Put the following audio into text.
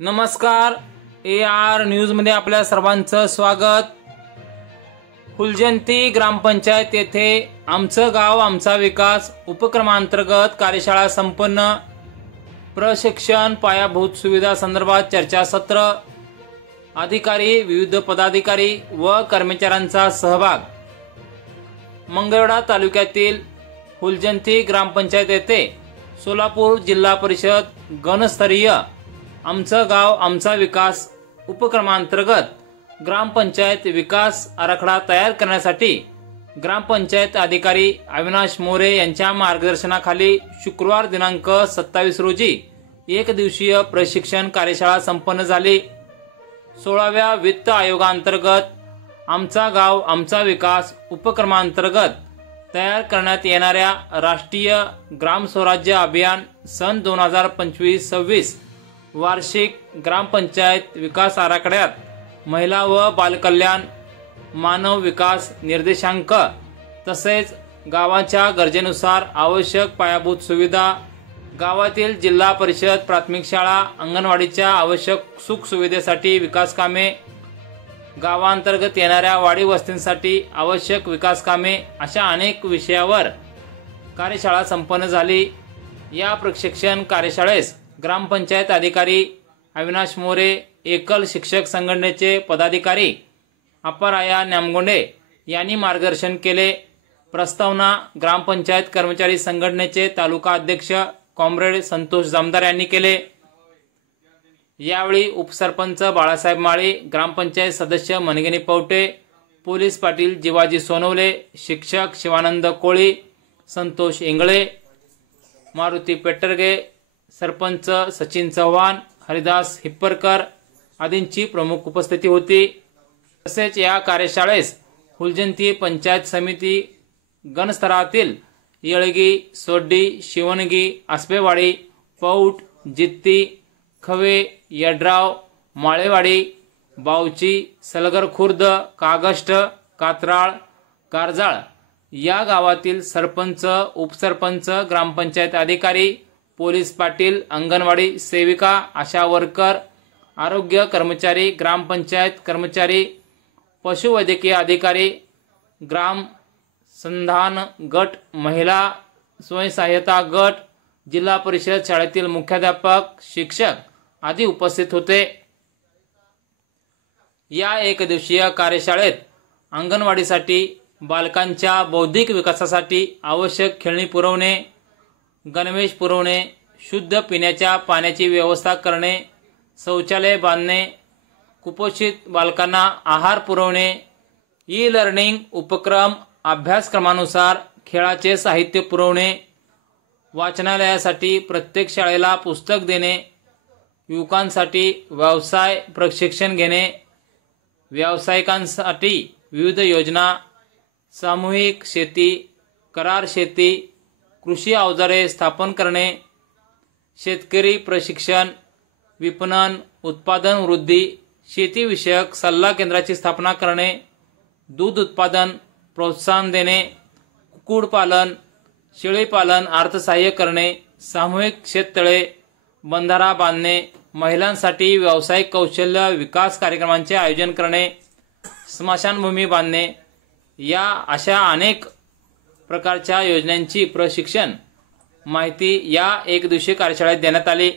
नमस्कार, AR न्यूजमध्ये आपल्या सर्वांचं स्वागत। फुलजंती ग्रामपंचायत येथे आमचं गाव आमचा विकास उपक्रमांतर्गत कार्यशाळा संपन्न। प्रशिक्षण, पायाभूत सुविधा संदर्भात चर्चासत्र, अधिकारी, विविध पदाधिकारी व कर्मचाऱ्यांचा सहभाग। मंगळवेढा तालुक्यातील फुलजंती ग्रामपंचायत येथे सोलापूर जिल्हा परिषद गणस्तरीय आमचं गाव आमचा विकास उपक्रमांतर्गत ग्रामपंचायत विकास आराखडा तयार करण्यासाठी ग्रामपंचायत अधिकारी अविनाश मोरे यांच्या मार्गदर्शनाखाली शुक्रवार दिनांक 27 रोजी एक दिवसीय प्रशिक्षण कार्यशाळा संपन्न झाली। 16व्या वित्त आयोगांतर्गत आमचा गाव आमचा विकास उपक्रमांतर्गत तयार करण्यात येणाऱ्या राष्ट्रीय ग्राम स्वराज्य अभियान सन 2025-26 वार्षिक ग्रामपंचायत विकास आराखड्यात महिला व बालकल्याण, मानव विकास निर्देशांक तसेच गावाच्या गरजेनुसार आवश्यक पायाभूत सुविधा, गावातील जिल्हा परिषद प्राथमिक शाळा, अंगणवाडीच्या आवश्यक सुख सुविधेसाठी विकास कामे, गावांतर्गत येणाऱ्या वाडी वस्तींसाठी आवश्यक विकास कामे अशा अनेक विषयावर कार्यशाळा संपन्न झाली। या प्रशिक्षण कार्यशाळेस ग्रामपंचायत अधिकारी अविनाश मोरे, एकल शिक्षक संघटनेचे पदाधिकारी अपराया न्यामगोंडे यांनी मार्गदर्शन केले। प्रस्तावना ग्रामपंचायत कर्मचारी संघटनेचे तालुका अध्यक्ष कॉम्रेड संतोष जामदार यांनी केले। यावेळी उपसरपंच बाळासाहेब माळी, ग्रामपंचायत सदस्य मनगिनी पवटे, पोलीस पाटील जिवाजी सोनवले, शिक्षक शिवानंद कोळी, संतोष इंगळे, मारुती पेटरगे, सरपंच सचिन चव्हाण, हरिदास हिप्परकर आदींची प्रमुख उपस्थिती होती। तसेच या कार्यशाळेस फुलजंती पंचायत समिती गणस्तरातील येळगी, सोड्डी, शिवणगी, आसपेवाडी, पौट, जित्ती, खवे, यड्राव, माळेवाडी, बावची, सलगर खुर्द, कागष्ट, कात्राळ, कारजाळ या गावातील सरपंच, उपसरपंच, ग्रामपंचायत अधिकारी, पोलीस पाटील, अंगणवाडी सेविका, आशा वर्कर, आरोग्य कर्मचारी, ग्रामपंचायत कर्मचारी, पशुवैद्यकीय अधिकारी, ग्राम संधान गट, महिला स्वयंसहाय्यता गट, जिल्हा परिषद शाळेतील मुख्याध्यापक, शिक्षक आदी उपस्थित होते। या एक दिवसीय कार्यशाळेत अंगणवाडीसाठी बालकांच्या बौद्धिक विकासासाठी आवश्यक खेळणी पुरवणे, गणवेश पुरवणे, शुद्ध पिण्याच्या पाण्याची व्यवस्था करणे, शौचालय बांधणे, कुपोषित बालकांना आहार पुरवणे, ई-लर्निंग उपक्रम, अभ्यासक्रमानुसार खेळाचे साहित्य पुरवणे, वाचनालयासाठी प्रत्येक शाळेला पुस्तक देणे, युवकांसाठी व्यवसाय प्रशिक्षण घेणे, व्यावसायिकांसाठी विविध योजना, सामूहिक शेती, करार शेती, कृषी अवजारे स्थापन करणे, शेतकरी प्रशिक्षण, विपणन, उत्पादन वृद्धी, शेतीविषयक सल्ला केंद्राची स्थापना करणे, दूध उत्पादन प्रोत्साहन देणे, कुक्कुटपालन, शेळीपालन अर्थसहाय्य करणे, सामूहिक शेततळे, बंधारा बांधणे, महिलांसाठी व्यावसायिक कौशल्य विकास कार्यक्रमांचे आयोजन करणे, स्मशानभूमी बांधणे या अशा अनेक प्रकारच्या योजनांची प्रशिक्षण माहिती या एक दिवसीय कार्यशाळेत देण्यात आली।